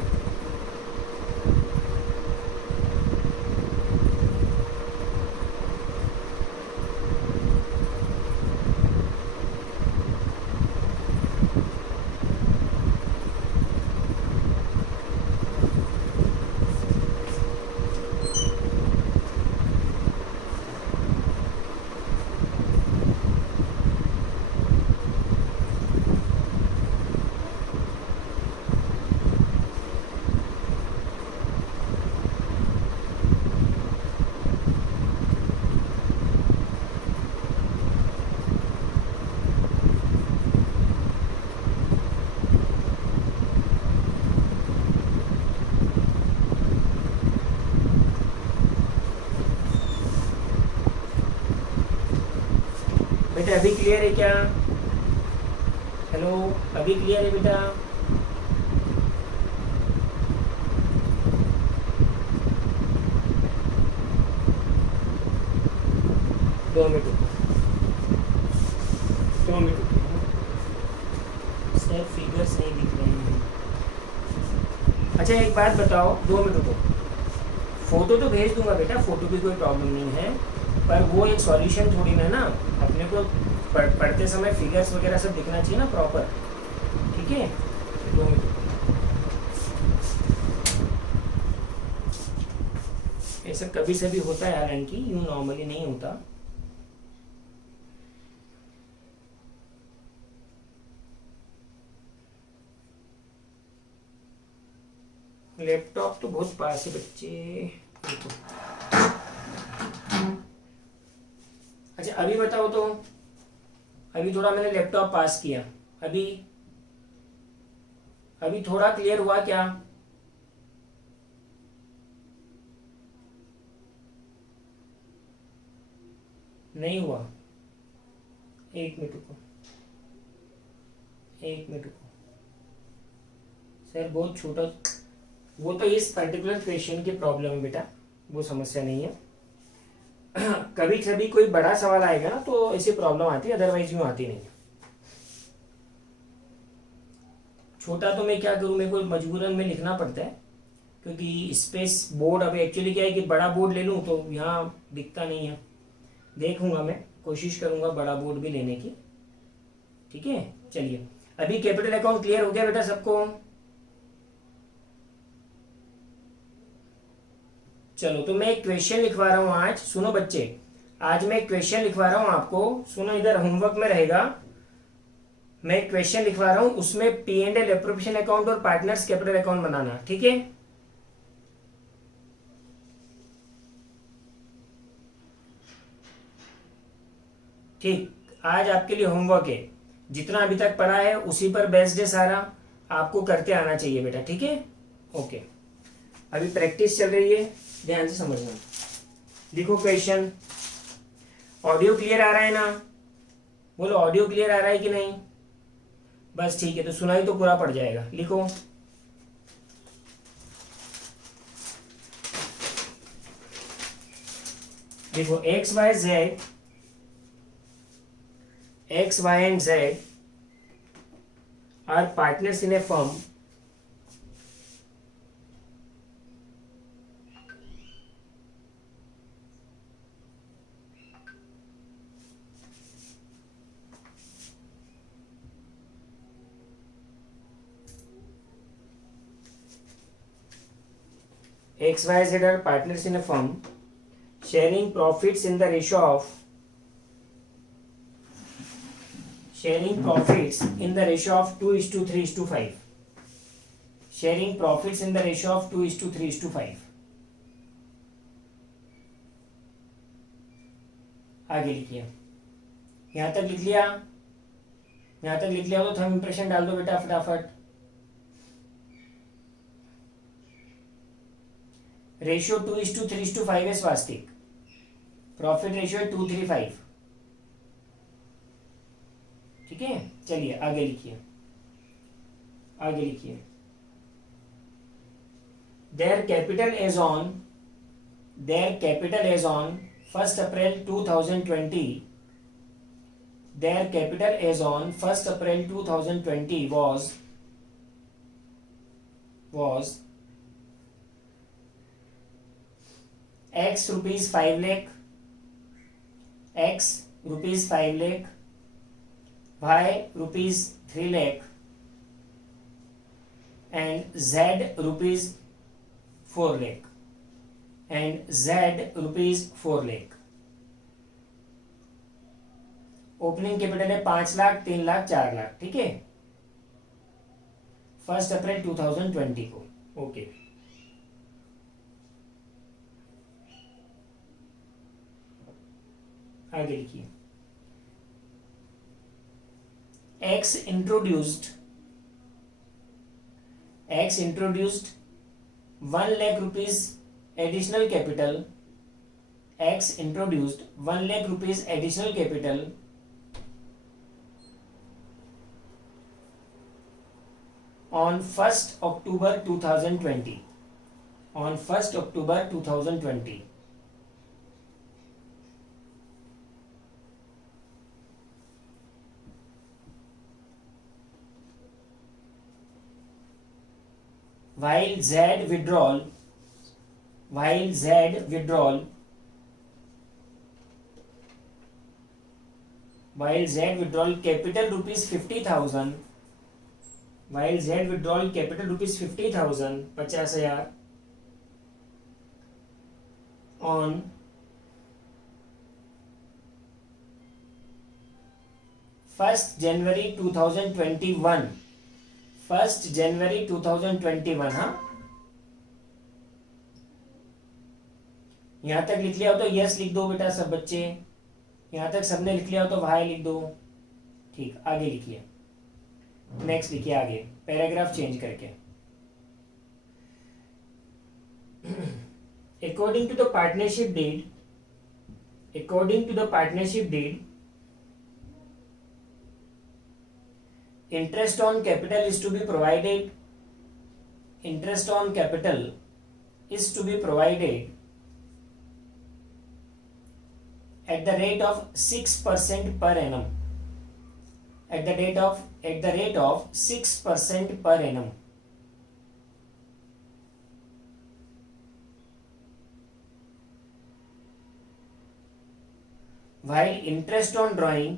बेटा अभी क्लियर है क्या? हेलो, अभी क्लियर है बेटा? दो मिनट सर, फिगर्स नहीं दिख रहे हैं। अच्छा एक बात बताओ, 2 मिनट रुको, फोटो तो भेज दूंगा बेटा, फोटो की कोई प्रॉब्लम नहीं है, पर वो एक सॉल्यूशन थोड़ी ना, अपने को पढ़ते समय फिगर्स वगैरह सब दिखना चाहिए ना प्रॉपर, ठीक है। 2 मिनट, ऐसा कभी सभी होता है हालांकि, यूँ नॉर्मली नहीं होता। लैपटॉप तो बहुत पास है बच्चे। अच्छा अभी बताओ तो, अभी थोड़ा मैंने लैपटॉप पास किया, अभी अभी थोड़ा क्लियर हुआ क्या? नहीं हुआ? एक मिनट रुको, एक मिनट रुको सर, बहुत छोटा, वो तो इस पर्टिकुलर क्वेश्चन की प्रॉब्लम है बेटा, वो समस्या नहीं है। कभी कभी कोई बड़ा सवाल आएगा ना तो ऐसी प्रॉब्लम आती है, अदरवाइज यूँ आती नहीं। छोटा तो मैं क्या करूँ, मेरे को मजबूरन में लिखना पड़ता है, क्योंकि स्पेस बोर्ड, अभी एक्चुअली क्या है कि बड़ा बोर्ड ले लूँ तो यहाँ दिखता नहीं है। देखूंगा, मैं कोशिश करूंगा बड़ा बोर्ड भी लेने की, ठीक है। चलिए, अभी कैपिटल अकाउंट क्लियर हो गया बेटा सबको? चलो, तो मैं एक क्वेश्चन लिखवा रहा हूं आज, सुनो बच्चे, आज मैं एक क्वेश्चन लिखवा रहा हूं आपको, सुनो, इधर होमवर्क में रहेगा। मैं एक क्वेश्चन लिखवा रहा हूं, उसमें P&L एप्रोप्रिएशन अकाउंट और पार्टनर्स कैपिटल अकाउंट बनाना, ठीक है। ठीक, आज आपके लिए होमवर्क है, जितना अभी तक पढ़ा है उसी पर बेस्ड है सारा, आपको करते आना चाहिए बेटा, ठीक है। ओके, अभी प्रैक्टिस चल रही है, ध्यान से समझना। लिखो क्वेश्चन। ऑडियो क्लियर आ रहा है ना? बोलो, ऑडियो क्लियर आ रहा है कि नहीं? बस ठीक है, तो सुनाई तो पूरा पड़ जाएगा। लिखो। देखो X Y and Z are partners in a firm X, Y, Z are partners in a firm sharing profits in the ratio of 2:3:5. Sharing profits in the ratio of 2:3:5. आगे लिखिए, यहां तक लिख लिया? यहां तक लिख लिया तो थंब इंप्रेशन डाल दो बेटा फटाफट। रेशियो 2:3:5 है स्वास्तिक, प्रॉफिट रेशियो है 2:3:5। ठीक है, चलिए आगे लिखिए, आगे लिखिए। Their capital is on 1st April 2020. Their capital is on 1st April 2020 was X rupees 5 lakh, X rupees 5 lakh, Y rupees 3 lakh, and Z rupees 4 lakh, and Z rupees 4 lakh. Opening capital है 5 लाख, 3 लाख, 4 लाख। ठीक है, 1 अप्रैल 2020 को। Okay, आगे लिखिए। X introduced 1 lakh rupees additional capital. X introduced 1 lakh rupees additional capital on 1st October 2020. On 1st October 2020. While Z withdrawal capital rupees 50,000, while Z withdrawal capital rupees 50,000, 50,000 on 1st January 2021. 1st January 2021। हाँ, यहां तक लिख लिया हो तो yes लिख दो बेटा सब बच्चे। यहां तक सबने लिख लिया हो तो भाई लिख दो। ठीक, आगे लिखिए, नेक्स्ट लिखिए आगे, पैराग्राफ चेंज करके। According to the partnership deed, interest on capital is to be provided at the rate of 6% per annum. At the rate of 6% per annum. While interest on drawing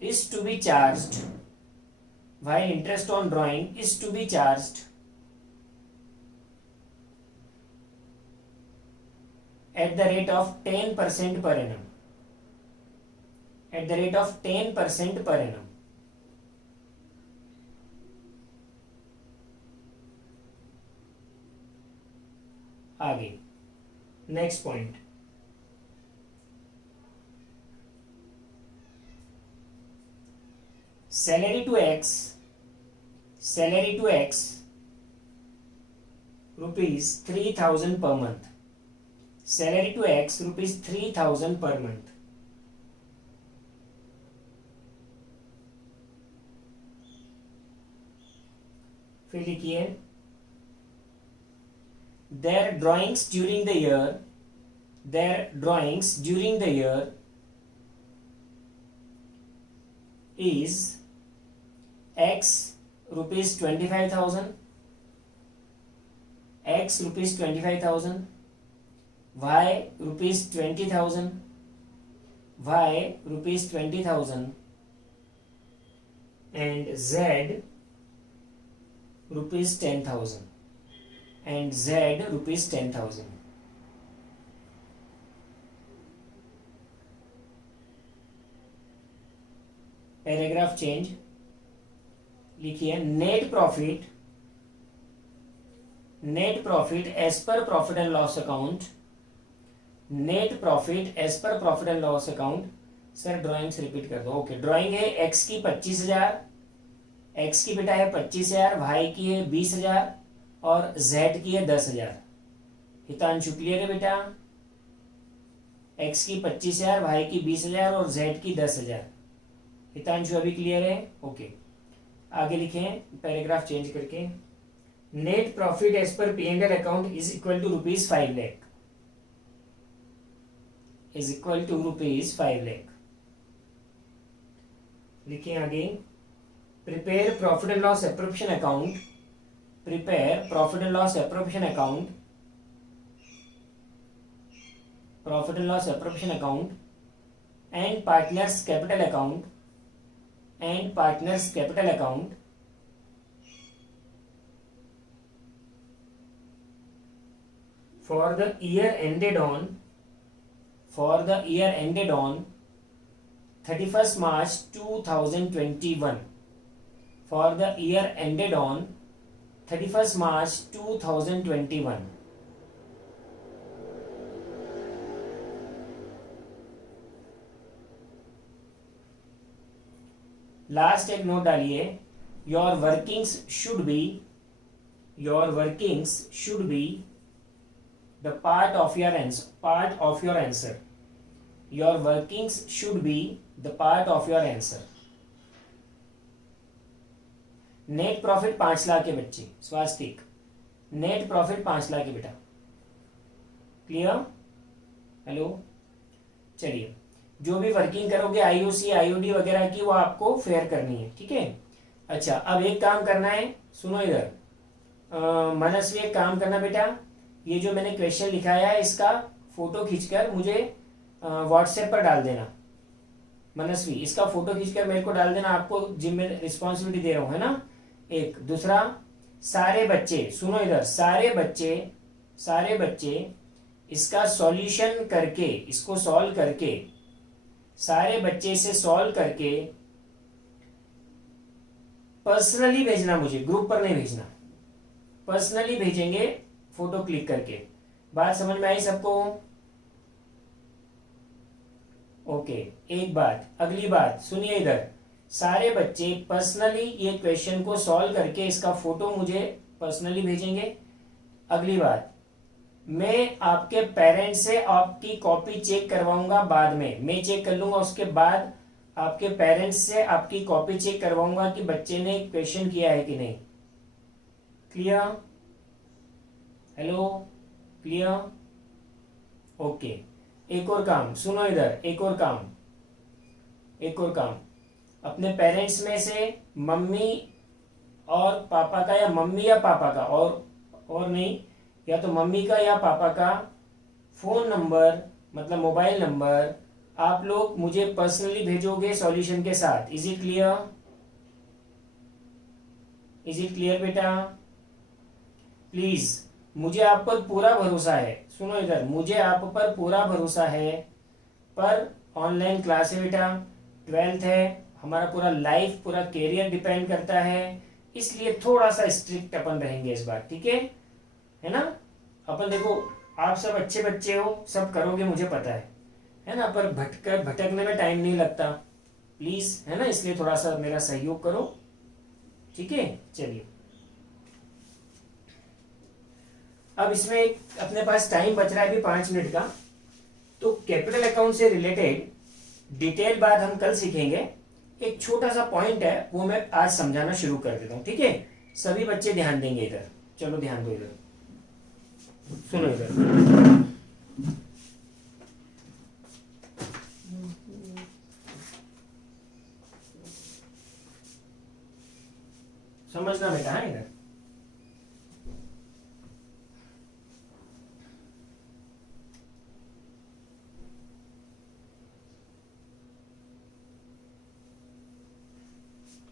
is to be charged at the rate of 10% per annum. At the rate of 10% per annum. आगे next point, salary to X rupees 3,000 per month. Salary to X rupees 3,000 per month. फिर लिखिए their drawings during the year is x rupees 25,000, x rupees 25,000, y rupees 20,000, y rupees 20,000, and z rupees 10,000, and z rupees 10,000. Paragraph change लिखिए, net profit as per profit and loss account, net profit as per profit and loss account. Sir drawings repeat कर दो। Okay, drawing है x की 25,000, x की बेटा है 25,000, Y की है 20,000 और जेड की है 10,000। हितांशु क्लियर है बेटा? एक्स की 25,000, वाई की 20,000 और जेड की 10,000। हितांशु अभी क्लियर है? ओके, आगे लिखें पैराग्राफ चेंज करके। Net profit as per P&L account is equal to rupees 5 lakh, is equal to rupees 5 lakh. लिखें आगे, prepare profit and loss appropriation account, prepare profit and loss appropriation account, profit and loss appropriation account and partners capital account, and partners capital account for the year ended on 31st March 2021, for the year ended on 31st March 2021। Last एक note डालिए, your workings should be the part of your answer, your workings should be the part of your answer. Net profit 5 lakh के बच्चे, स्वास्तिक net profit 5 lakh के बेटा, clear? Hello, चलिए जो भी working करोगे आईओसी आईओडी वगैरह की वो आपको फेयर करनी है, ठीक है? अच्छा, अब एक काम करना है, सुनो इधर मनस्वी, एक काम करना बेटा, ये जो मैंने क्वेश्चन लिखाया है इसका फोटो खींचकर मुझे व्हाट्सएप पर डाल देना। मनस्वी, इसका फोटो खींचकर मेरे को डाल देना, आपको जिम में रिस्पॉन्सिबिलिटी दे रहा हूं, है ना? एक दूसरा, सारे बच्चे सुनो इधर, सारे बच्चे इसका सॉल्यूशन करके, इसको सॉल्व करके, सारे बच्चे इसे सॉल्व करके पर्सनली भेजना मुझे, ग्रुप पर नहीं भेजना, पर्सनली भेजेंगे फोटो क्लिक करके। बात समझ में आई सबको? ओके, एक बात, अगली बात सुनिए इधर, सारे बच्चे पर्सनली ये क्वेश्चन को सॉल्व करके इसका फोटो मुझे पर्सनली भेजेंगे। अगली बात, मैं आपके पेरेंट्स से आपकी कॉपी चेक करवाऊंगा बाद में, मैं चेक कर लूंगा, उसके बाद आपके पेरेंट्स से आपकी कॉपी चेक करवाऊंगा कि बच्चे ने क्वेश्चन किया है कि नहीं। क्लियर? Hello, clear? ओके, एक और काम सुनो इधर, एक और काम, अपने पेरेंट्स में से मम्मी और पापा का, या मम्मी या पापा का, और नहीं, या तो मम्मी का या पापा का फोन नंबर, मतलब मोबाइल नंबर आप लोग मुझे पर्सनली भेजोगे सॉल्यूशन के साथ। इज इट क्लियर बेटा? प्लीज, मुझे आप पर पूरा भरोसा है, सुनो इधर, मुझे आप पर पूरा भरोसा है, पर ऑनलाइन क्लास है बेटा, 12th है, हमारा पूरा लाइफ, पूरा कैरियर डिपेंड करता है, इसलिए थोड़ा सा स्ट्रिक्ट अपन रहेंगे इस बार, ठीक है ना? अपन देखो, आप सब अच्छे बच्चे हो, सब करोगे मुझे पता है ना? पर भटकने में टाइम नहीं लगता, प्लीज, है ना? इसलिए थोड़ा सा मेरा सहयोग करो, ठीक है? चलिए, अब इसमें एक अपने पास टाइम बच रहा है अभी 5 मिनट का, तो कैपिटल अकाउंट से रिलेटेड डिटेल बात हम कल सीखेंगे। एक छोटा सा पॉइंट है वो मैं आज समझाना शुरू कर देता हूं, ठीक है? सभी बच्चे ध्यान देंगे इधर, चलो ध्यान दो इधर। सुनो इधर, समझना बेटा है इधर।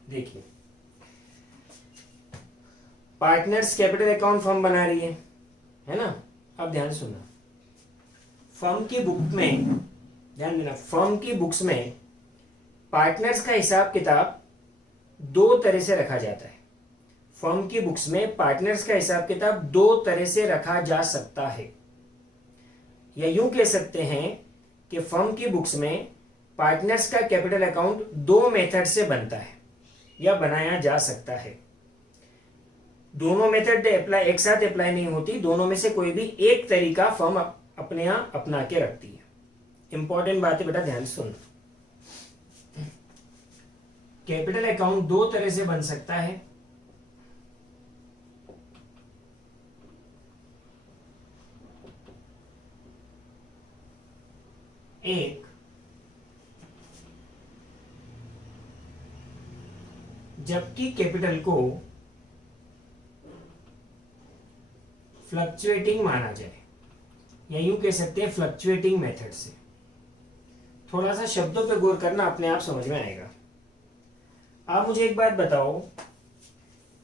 देखिए, पार्टनर्स कैपिटल अकाउंट फर्म बना रही है ना। अब ध्यान सुनना, फर्म की बुक में, ध्यान देना, फर्म की बुक्स में पार्टनर्स का हिसाब किताब दो तरह से रखा जाता है। फर्म की बुक्स में पार्टनर्स का हिसाब किताब दो तरह से रखा जा सकता है, या यूं कह सकते हैं कि फर्म की बुक्स में पार्टनर्स का कैपिटल अकाउंट दो मेथड से बनता है या बनाया जा सकता है। दोनों मेथड एक साथ अप्लाई नहीं होती, दोनों में से कोई भी एक तरीका फर्म अपने यहां अपना के रखती है। इंपॉर्टेंट बात है बेटा, ध्यान सुन। कैपिटल अकाउंट दो तरह से बन सकता है। एक, जबकि कैपिटल को फ्लक्चुएटिंग माना जाए, या यूं कह सकते हैं फ्लक्चुएटिंग मेथड से। थोड़ा सा शब्दों पे गौर करना, अपने आप समझ में आएगा। आप मुझे एक बात बताओ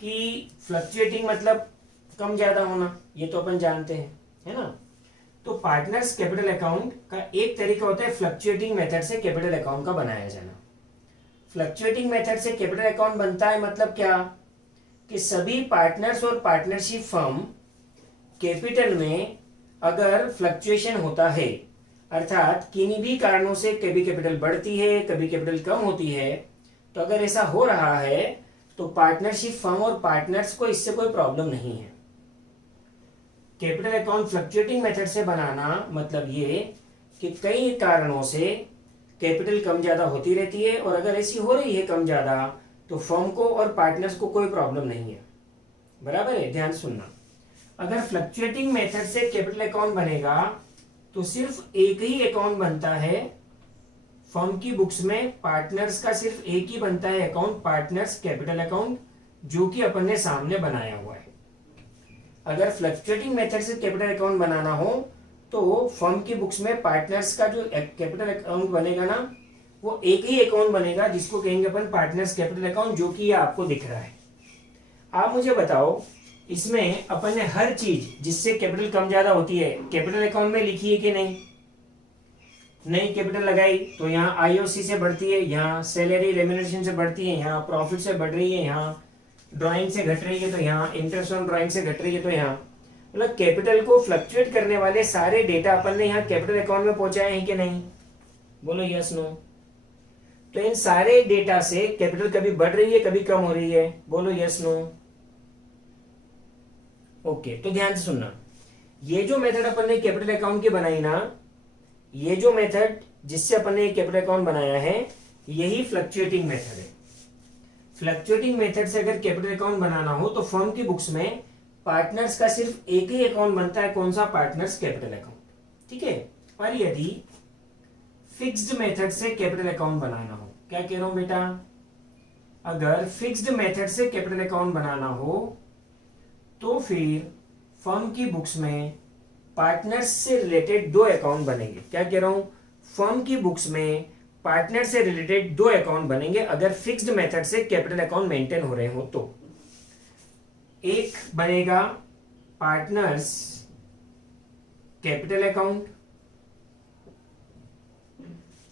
कि फ्लक्चुएटिंग मतलब कम ज्यादा होना, ये तो अपन जानते हैं, है ना। तो पार्टनर्स कैपिटल अकाउंट का एक तरीका होता है फ्लक्चुएटिंग मेथड से कैपिटल अकाउंट का बनाया जाना। फ्लक्चुएटिंग मेथड से कैपिटल अकाउंट बनता है मतलब क्या, कि सभी पार्टनर्स और पार्टनरशिप फर्म कैपिटल में अगर फ्लक्चुएशन होता है, अर्थात किन्हीं भी कारणों से कभी कैपिटल बढ़ती है कभी कैपिटल कम होती है, तो अगर ऐसा हो रहा है तो पार्टनरशिप फर्म और पार्टनर्स को इससे कोई प्रॉब्लम नहीं है। कैपिटल अकाउंट फ्लक्चुएटिंग मेथड से बनाना मतलब ये कि कई कारणों से कैपिटल कम ज्यादा होती रहती है, और अगर ऐसी हो रही है कम ज्यादा तो फर्म को और पार्टनर्स को कोई प्रॉब्लम नहीं है। बराबर है, ध्यान सुनना। अगर फ्लक्चुएटिंग मेथड से कैपिटल अकाउंट बनेगा तो सिर्फ एक ही अकाउंट बनता है फर्म की बुक्स में, पार्टनर्स का सिर्फ एक ही बनता है अकाउंट, पार्टनर्स कैपिटल अकाउंट, जो कि अपन ने सामने बनाया हुआ है। अगर फ्लक्चुएटिंग मेथड से कैपिटल अकाउंट बनाना हो तो फर्म की बुक्स में पार्टनर्स का जो कैपिटल अकाउंट बनेगा ना, वो एक ही अकाउंट बनेगा जिसको कहेंगे अपन पार्टनर्स कैपिटल अकाउंट, जो कि आपको दिख रहा है। आप मुझे बताओ, इसमें अपन ने हर चीज जिससे कैपिटल कम ज्यादा होती है कैपिटल अकाउंट में लिखी है कि नहीं? नहीं कैपिटल लगाई तो यहाँ आईओसी से बढ़ती है, यहाँ सैलरी रेम्यूनरेशन से बढ़ती है, यहाँ प्रॉफिट से बढ़ रही है, यहाँ ड्राइंग से घट रही है, तो यहाँ इंटरेस्ट ऑन ड्राइंग से घट रही है, तो यहाँ मतलब कैपिटल को फ्लक्चुएट करने वाले सारे डेटा अपन ने यहाँ कैपिटल अकाउंट में पहुंचाए हैं कि नहीं? बोलो यस नो। तो इन सारे डेटा से कैपिटल कभी बढ़ रही है कभी कम हो रही है, बोलो यस नो। ओके, तो ध्यान से सुनना, ये जो मेथड अपन ने कैपिटल अकाउंट की बनाई ना, ये जो मेथड जिससे अपन ने कैपिटल अकाउंट बनाया है, यही फ्लक्चुएटिंग मेथड है। फ्लक्चुएटिंग मेथड से अगर कैपिटल अकाउंट बनाना हो तो फर्म की बुक्स में पार्टनर्स का सिर्फ एक ही अकाउंट बनता है, कौन सा? पार्टनर्स कैपिटल अकाउंट, ठीक है। पर यदि फिक्स्ड मेथड से कैपिटल अकाउंट बनाना हो, क्या कह रहा हूं बेटा, अगर फिक्स्ड मेथड से कैपिटल अकाउंट बनाना हो तो फिर फर्म की बुक्स में पार्टनर्स से रिलेटेड दो अकाउंट बनेंगे। क्या कह रहा हूं, फर्म की बुक्स में पार्टनर से रिलेटेड दो अकाउंट बनेंगे अगर फिक्स्ड मेथड से कैपिटल अकाउंट मेंटेन हो रहे हो तो। एक बनेगा पार्टनर्स कैपिटल अकाउंट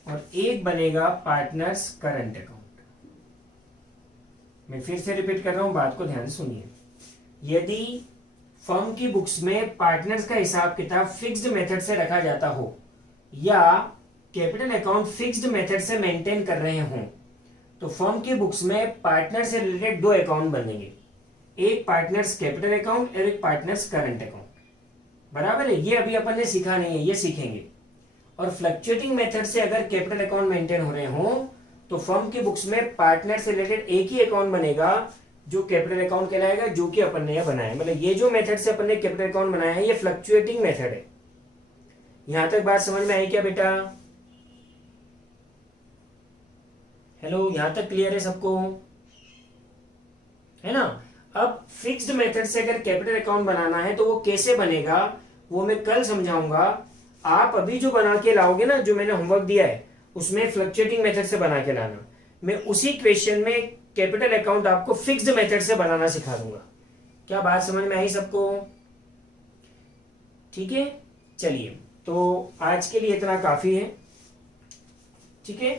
और एक बनेगा पार्टनर्स करंट अकाउंट। मैं फिर से रिपीट कर रहा हूं, बात को ध्यान सुनिए। यदि फर्म की बुक्स में पार्टनर्स का हिसाब किताब फिक्स्ड मेथड से रखा जाता हो या कैपिटल अकाउंट फिक्स्ड मेथड से मेंटेन कर रहे हों तो फर्म की बुक्स में पार्टनर से रिलेटेड दो अकाउंट बनेंगे, एक पार्टनर्स कैपिटल अकाउंट और एक पार्टनर्स करंट अकाउंट। बराबर है, ये अभी अपन ने सीखा नहीं है, ये सीखेंगे। और फ्लक्चुएटिंग मेथड से अगर कैपिटल अकाउंट मेंटेन हो रहे हों तो फर्म की बुक्स में पार्टनर से रिलेटेड एक ही अकाउंट बनेगा जो कैपिटल अकाउंट कहलाएगा, जो कि अपन ने यह बनाया है। मतलब ये जो मेथड से अपन ने कैपिटल अकाउंट बनाया है ये फ्लक्चुएटिंग मेथड है। यहां तक बात समझ में आई क्या बेटा? हेलो, यहां तक क्लियर है सबको? है ना? अब फिक्स्ड मेथड से अगर कैपिटल अकाउंट बनाना है तो वो कैसे बनेगा वो मैं कल समझाऊंगा। आप अभी जो बना के लाओगे ना, जो मैंने होमवर्क दिया है उसमें फ्लक्चुएटिंग मेथड से बना के लाना। मैं उसी क्वेश्चन में कैपिटल अकाउंट आपको फिक्स्ड मेथड से बनाना सिखा दूंगा। क्या बात समझ में आई सबको? ठीक है, चलिए तो आज के लिए इतना काफी है। ठीक है।